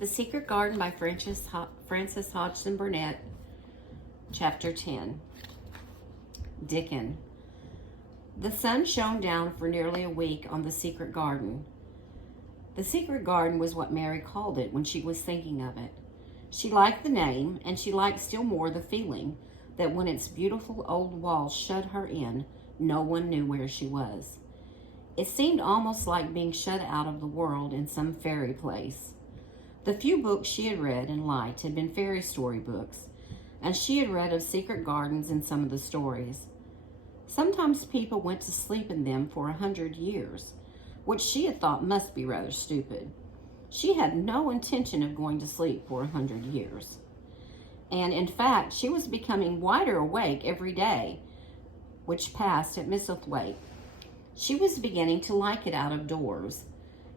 The Secret Garden by Frances Hodgson Burnett, Chapter 10. Dickon. The sun shone down for nearly a week on the secret garden. The secret garden was what Mary called it when she was thinking of it. She liked the name, and she liked still more the feeling that when its beautiful old walls shut her in, no one knew where she was. It seemed almost like being shut out of the world in some fairy place. The few books she had read and liked had been fairy story books, and she had read of secret gardens in some of the stories. Sometimes people went to sleep in them for 100 years, which she had thought must be rather stupid. She had no intention of going to sleep for 100 years. And in fact, she was becoming wider awake every day, which passed at Misselthwaite. She was beginning to like it out of doors.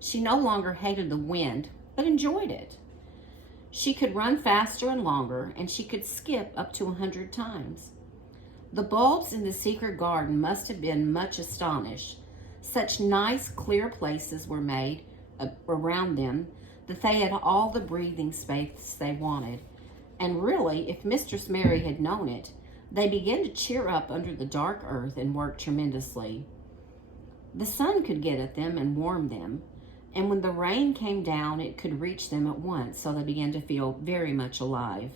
She no longer hated the wind, but enjoyed it. She could run faster and longer, and she could skip up to 100 times. The bulbs in the secret garden must have been much astonished. Such nice, clear places were made around them that they had all the breathing space they wanted. And really, if Mistress Mary had known it, they began to cheer up under the dark earth and work tremendously. The sun could get at them and warm them, and when the rain came down, it could reach them at once, so they began to feel very much alive.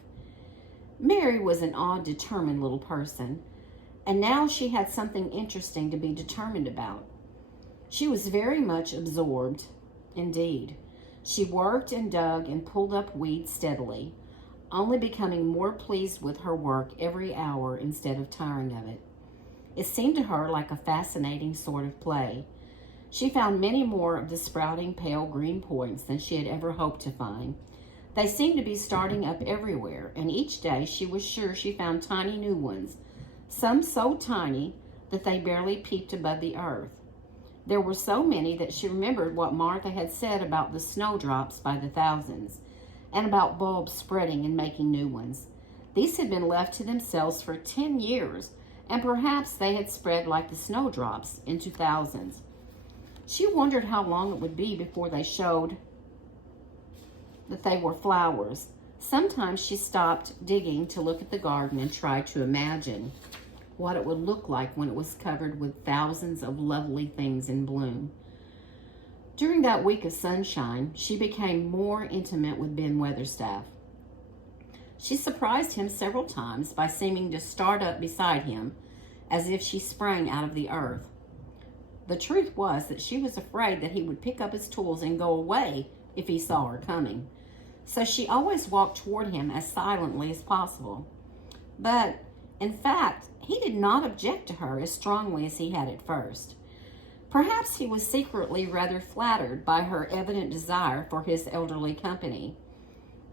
Mary was an odd, determined little person, and now she had something interesting to be determined about. She was very much absorbed, indeed. She worked and dug and pulled up weeds steadily, only becoming more pleased with her work every hour instead of tiring of it. It seemed to her like a fascinating sort of play. She found many more of the sprouting pale green points than she had ever hoped to find. They seemed to be starting up everywhere, and each day she was sure she found tiny new ones, some so tiny that they barely peeped above the earth. There were so many that she remembered what Martha had said about the snowdrops by the thousands, and about bulbs spreading and making new ones. These had been left to themselves for 10 years, and perhaps they had spread like the snowdrops into thousands. She wondered how long it would be before they showed that they were flowers. Sometimes she stopped digging to look at the garden and tried to imagine what it would look like when it was covered with thousands of lovely things in bloom. During that week of sunshine, she became more intimate with Ben Weatherstaff. She surprised him several times by seeming to start up beside him as if she sprang out of the earth. The truth was that she was afraid that he would pick up his tools and go away if he saw her coming, so she always walked toward him as silently as possible. But, in fact, he did not object to her as strongly as he had at first. Perhaps he was secretly rather flattered by her evident desire for his elderly company.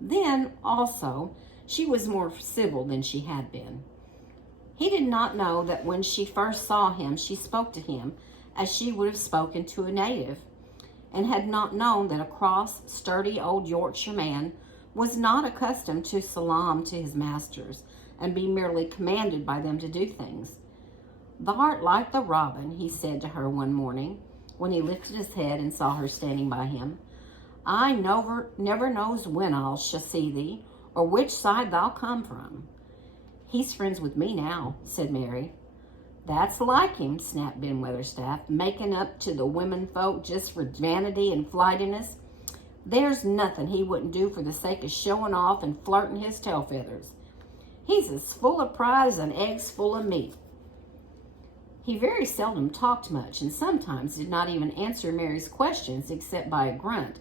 Then, also, she was more civil than she had been. He did not know that when she first saw him, she spoke to him as she would have spoken to a native, and had not known that a cross, sturdy old Yorkshire man was not accustomed to salaam to his masters and be merely commanded by them to do things. "Thou art like the robin," he said to her one morning when he lifted his head and saw her standing by him. "I never knows when I'll see thee, or which side thou come from." "He's friends with me now," said Mary. "That's like him," snapped Ben Weatherstaff, "making up to the women folk just for vanity and flightiness. There's nothing he wouldn't do for the sake of showing off and flirting his tail feathers. He's as full of pride as an egg's full of meat." He very seldom talked much, and sometimes did not even answer Mary's questions except by a grunt.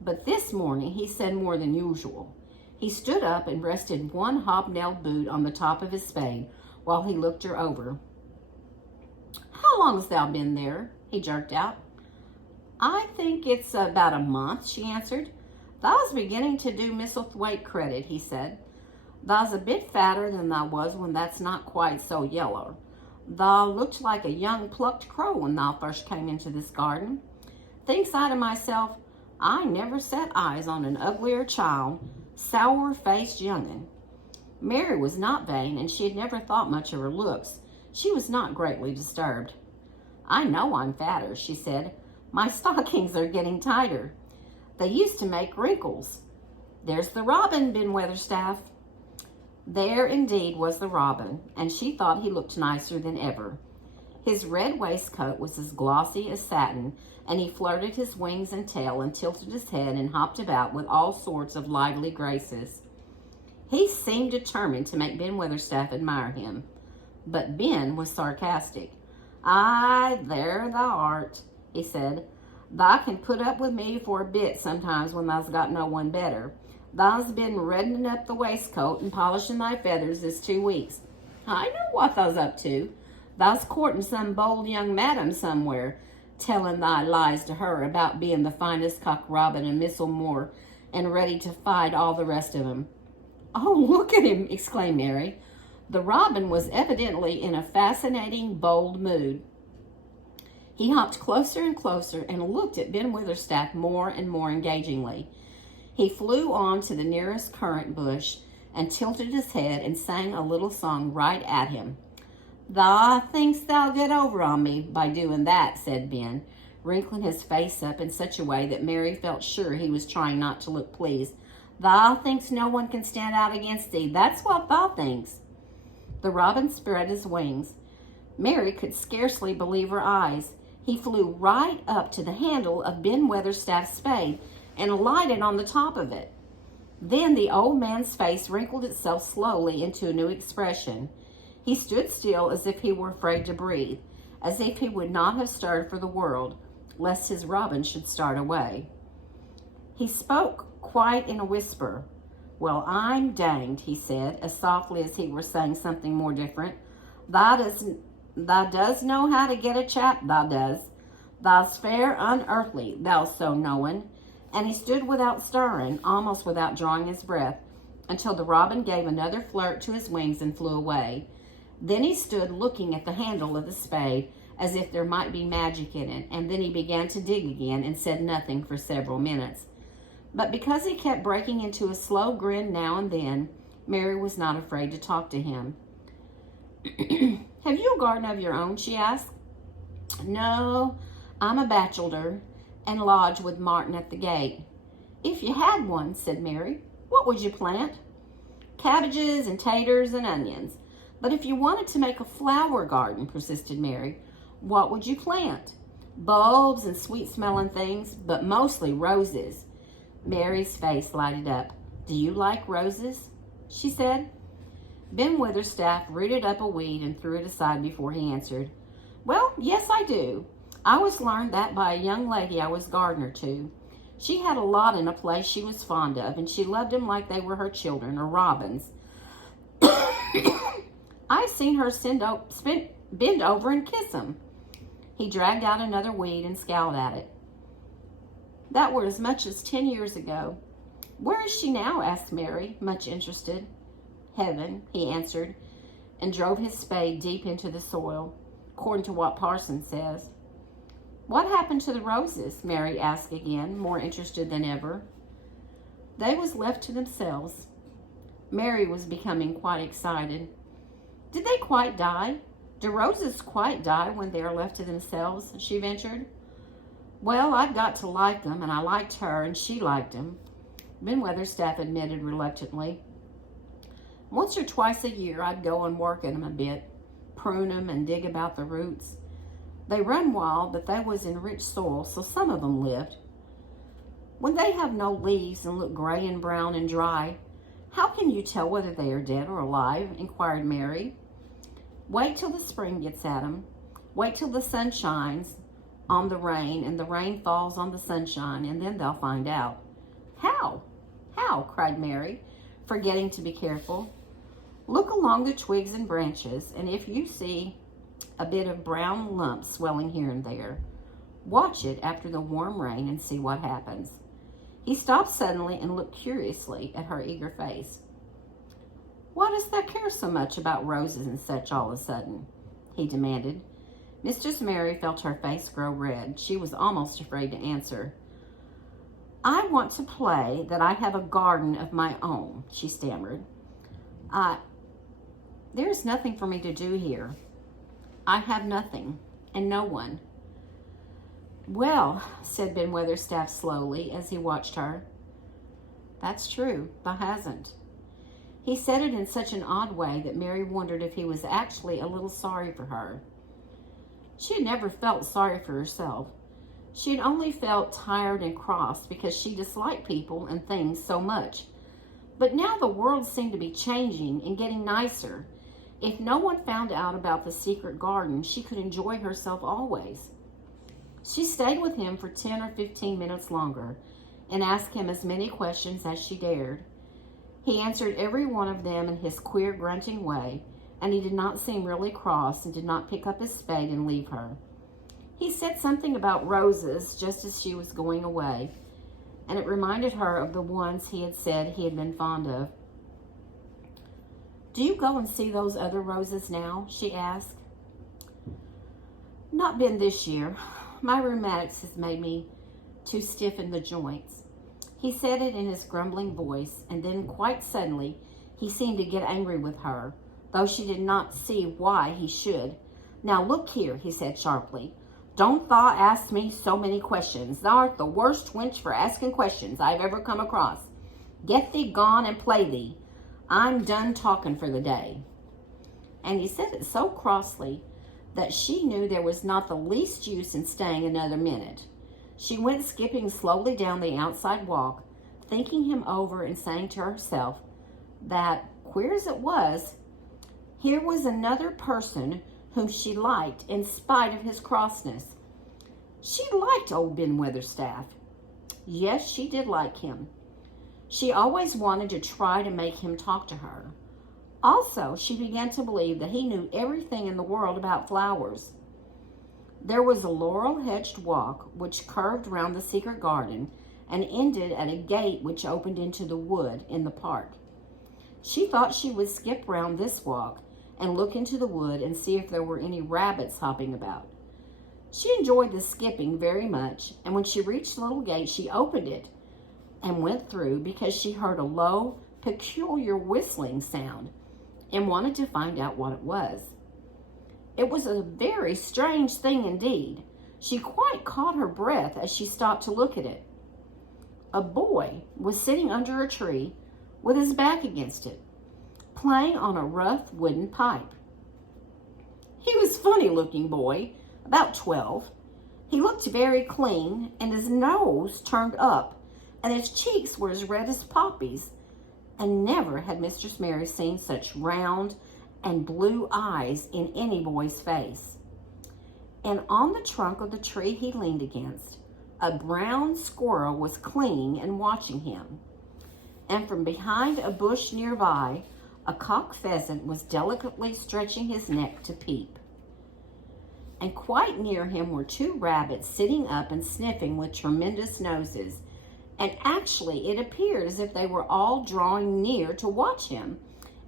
But this morning he said more than usual. He stood up and rested one hobnailed boot on the top of his spade while he looked her over. "How long hast thou been there?" he jerked out. "I think it's about a month," she answered. "Thou's beginning to do Misselthwaite credit," he said. "Thou's a bit fatter than thou was when that's not quite so yellow. Thou looked like a young plucked crow when thou first came into this garden. Thinks I to myself, I never set eyes on an uglier child, sour-faced young'un." Mary was not vain, and she had never thought much of her looks. She was not greatly disturbed. "I know I'm fatter," she said. "My stockings are getting tighter. They used to make wrinkles. "There's the robin, Ben Weatherstaff." There indeed was the robin, and she thought he looked nicer than ever. His red waistcoat was as glossy as satin, and he flirted his wings and tail and tilted his head and hopped about with all sorts of lively graces. He seemed determined to make Ben Weatherstaff admire him. But Ben was sarcastic. "Aye, there thou art," he said. "Thou can put up with me for a bit sometimes when thou's got no one better. Thou's been reddening up the waistcoat and polishing thy feathers this 2 weeks. I know what thou's up to. Thou's courting some bold young madam somewhere, telling thy lies to her about being the finest cock robin in Misselmore and ready to fight all the rest of 'em." "Oh, look at him!" exclaimed Mary. The robin was evidently in a fascinating, bold mood. He hopped closer and closer and looked at Ben Weatherstaff more and more engagingly. He flew on to the nearest currant bush and tilted his head and sang a little song right at him. "Thou thinkst thou'll get over on me by doing that," said Ben, wrinkling his face up in such a way that Mary felt sure he was trying not to look pleased. "Thou thinkst no one can stand out against thee. That's what thou thinks." The robin spread his wings. Mary could scarcely believe her eyes. He flew right up to the handle of Ben Weatherstaff's spade and alighted on the top of it. Then the old man's face wrinkled itself slowly into a new expression. He stood still as if he were afraid to breathe, as if he would not have stirred for the world, lest his robin should start away. He spoke quite in a whisper. "Well, I'm danged," he said, as softly as he were saying something more different. Thou does know how to get a chap, thou does. Thou's fair unearthly, thou's so knowin'." And he stood without stirring, almost without drawing his breath, until the robin gave another flirt to his wings and flew away. Then he stood looking at the handle of the spade as if there might be magic in it, and then he began to dig again and said nothing for several minutes. But because he kept breaking into a slow grin now and then, Mary was not afraid to talk to him. "Have you a garden of your own?" she asked. "No, I'm a bachelor and lodge with Martin at the gate." "If you had one," said Mary, "what would you plant?" "Cabbages and taters and onions." "But if you wanted to make a flower garden," persisted Mary, "what would you plant?" "Bulbs and sweet-smelling things, but mostly roses." Mary's face lighted up. "Do you like roses?" she said. Ben Weatherstaff rooted up a weed and threw it aside before he answered. "Well, yes, I do. I was learned that by a young lady I was gardener to. She had a lot in a place she was fond of, and she loved 'em like they were her children or robins. I've seen her bend over and kiss 'em." He dragged out another weed and scowled at it. "That were as much as 10 years ago." "Where is she now?" asked Mary, much interested. "Heaven," he answered, and drove his spade deep into the soil, according to what Parson says. "What happened to the roses?" Mary asked again, more interested than ever. "They was left to themselves." Mary was becoming quite excited. "Did they quite die? Do roses quite die when they are left to themselves?" she ventured. "Well, I've got to like them, and I liked her, and she liked them," Ben Weatherstaff admitted reluctantly. "Once or twice a year I'd go and work at 'em a bit, prune 'em and dig about the roots. They run wild, but they was in rich soil, so some of 'em lived." "When they have no leaves and look gray and brown and dry, how can you tell whether they are dead or alive?" inquired Mary. "Wait till the spring gets at 'em. Wait till the sun shines on the rain and the rain falls on the sunshine, and then they'll find out." "How? How?" cried Mary, forgetting to be careful. "Look along the twigs and branches, and if you see a bit of brown lumps swelling here and there, watch it after the warm rain and see what happens." He stopped suddenly and looked curiously at her eager face. "Why does thou care so much about roses and such all of a sudden?" he demanded. Mistress Mary felt her face grow red. She was almost afraid to answer. "I want to play that I have a garden of my own," she stammered. There is nothing for me to do here. I have nothing, and no one." "Well," said Ben Weatherstaff slowly as he watched her, That's true, thou hasn't. He said it in such an odd way that Mary wondered if he was actually a little sorry for her. She had never felt sorry for herself. She had only felt tired and cross because she disliked people and things so much. But now the world seemed to be changing and getting nicer. If no one found out about the secret garden, she could enjoy herself always. She stayed with him for 10 or 15 minutes longer and asked him as many questions as she dared. He answered every one of them in his queer grunting way, and he did not seem really cross and did not pick up his spade and leave her. He said something about roses just as she was going away, and it reminded her of the ones he had said he had been fond of. "Do you go and see those other roses now?" she asked. "Not been this year. My rheumatics has made me too stiff in the joints." He said it in his grumbling voice, and then quite suddenly he seemed to get angry with her, though she did not see why he should. "Now look here," he said sharply. "Don't thou ask me so many questions. Thou art the worst wench for asking questions I've ever come across. Get thee gone and play thee. I'm done talking for the day." And he said it so crossly that she knew there was not the least use in staying another minute. She went skipping slowly down the outside walk, thinking him over and saying to herself that, queer as it was, here was another person whom she liked in spite of his crossness. She liked old Ben Weatherstaff. Yes, she did like him. She always wanted to try to make him talk to her. Also, she began to believe that he knew everything in the world about flowers. There was a laurel-hedged walk which curved round the secret garden and ended at a gate which opened into the wood in the park. She thought she would skip round this walk and look into the wood and see if there were any rabbits hopping about. She enjoyed the skipping very much, and when she reached the little gate, she opened it and went through because she heard a low, peculiar whistling sound and wanted to find out what it was. It was a very strange thing indeed. She quite caught her breath as she stopped to look at it. A boy was sitting under a tree with his back against it, playing on a rough wooden pipe. He was a funny-looking boy, about 12. He looked very clean, and his nose turned up, and his cheeks were as red as poppies, and never had Mistress Mary seen such round and blue eyes in any boy's face. And on the trunk of the tree he leaned against, a brown squirrel was clinging and watching him. And from behind a bush nearby, a cock pheasant was delicately stretching his neck to peep. And quite near him were two rabbits sitting up and sniffing with tremendous noses. And actually, it appeared as if they were all drawing near to watch him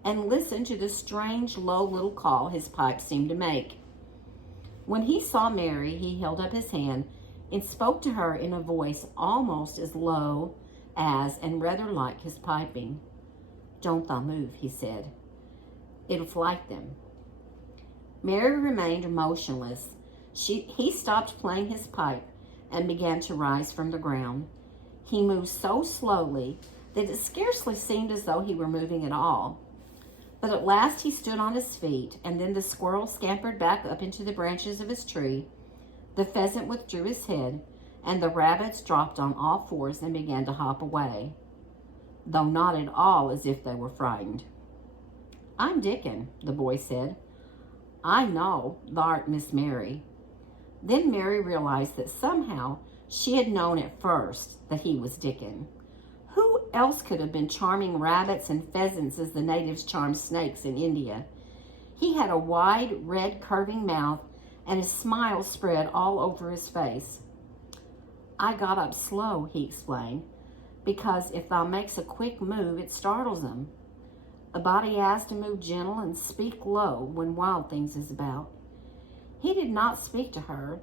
and listen to the strange, low little call his pipe seemed to make. When he saw Mary, he held up his hand and spoke to her in a voice almost as low as and rather like his piping. "Don't thou move," he said. "It'll fright them." Mary remained motionless. He stopped playing his pipe and began to rise from the ground. He moved so slowly that it scarcely seemed as though he were moving at all. But at last he stood on his feet, and then the squirrel scampered back up into the branches of his tree. The pheasant withdrew his head, and the rabbits dropped on all fours and began to hop away, though not at all as if they were frightened. "I'm Dickon," the boy said. "I know thou'rt Miss Mary." Then Mary realized that somehow she had known at first that he was Dickon. Who else could have been charming rabbits and pheasants as the natives charm snakes in India? He had a wide, red, curving mouth, and his smile spread all over his face. "I got up slow," he explained, "because if thou makes a quick move, it startles 'em. A body has to move gentle and speak low when Wild Things is about." He did not speak to her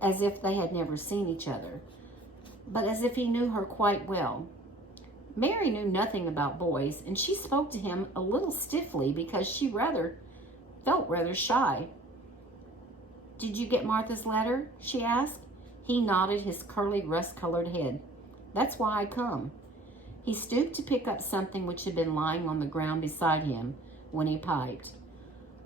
as if they had never seen each other, but as if he knew her quite well. Mary knew nothing about boys, and she spoke to him a little stiffly because she felt rather shy. "Did you get Martha's letter?" she asked. He nodded his curly, rust-colored head. "That's why I come." He stooped to pick up something which had been lying on the ground beside him when he piped.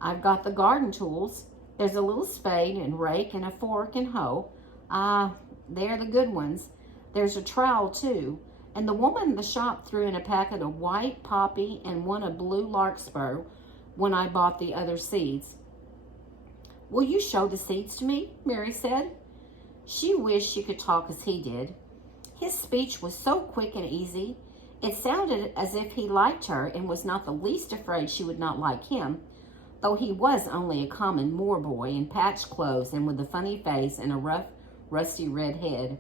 I've got the garden tools. There's a little spade and rake and a fork and hoe. Ah, they're the good ones. There's a trowel, too. And the woman in the shop threw in a packet of white poppy and one of blue larkspur when I bought the other seeds. Will you show the seeds to me? Mary said. She wished she could talk as he did. His speech was so quick and easy. It sounded as if he liked her and was not the least afraid she would not like him, though he was only a common moor boy in patched clothes and with a funny face and a rough, rusty red head.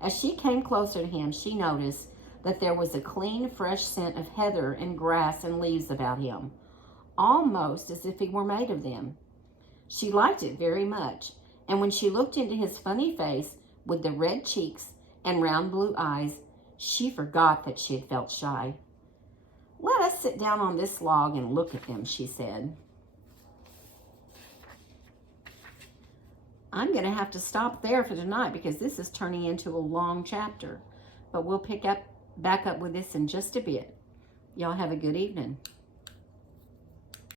As she came closer to him, she noticed that there was a clean, fresh scent of heather and grass and leaves about him, almost as if he were made of them. She liked it very much, and when she looked into his funny face with the red cheeks and round blue eyes, she forgot that she had felt shy. Let us sit down on this log and look at them, she said. I'm going to have to stop there for tonight because this is turning into a long chapter. But we'll pick back up with this in just a bit. Y'all have a good evening.